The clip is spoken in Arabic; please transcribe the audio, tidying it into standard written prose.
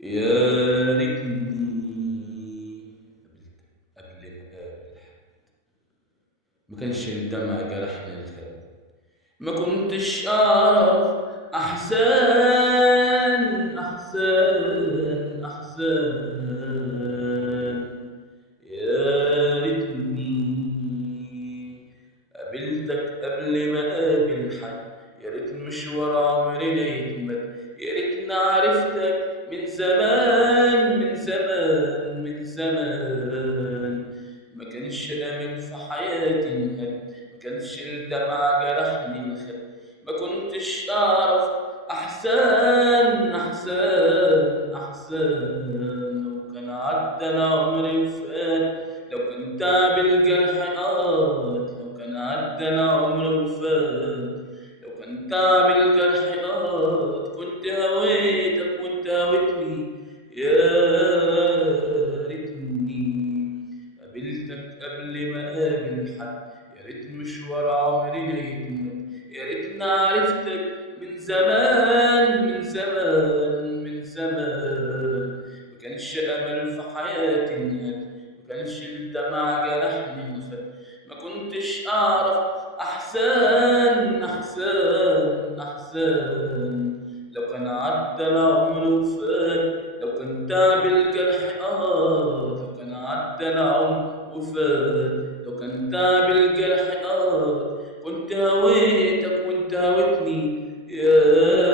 يا ريتني قبل ما أقابل حد، ما كانش الدمع جرحني الخد، ما كنتش أعرف أحزان. يا ريتني قابلتك قبل ما أقابل حد، يا ريت مشوار عمرنا يكمل، يا ريتني عرفتك من زمان من زمان من زمان. ما كانش أمل في حياتي انهد، ما كانش الدمع جرحني الخد، ما كنتش أعرف أحزان. لو كان عدى العمر وفات، لو كان تعب الجرح لو كان عدى العمر وفات، لو كان تعب الجرح كنت هويتك وانت هويتني. يا ريتني قابلتك قبل ما أقابل حد، يا ريت مشوار عمرنا يكمل، يا ريتني عرفتك من زمان من زمان من زمان. ما كانش أمل في حياتي انهد، ما كانش الدمع جرحني انخد، ما كنتش أعرف أحزان. لو كان عدى العمر وفات، لو كان تعب الجرح لو كان عدى العمر وفات، لو كان تعب الجرح كنت هويتك وانت هويتني. يا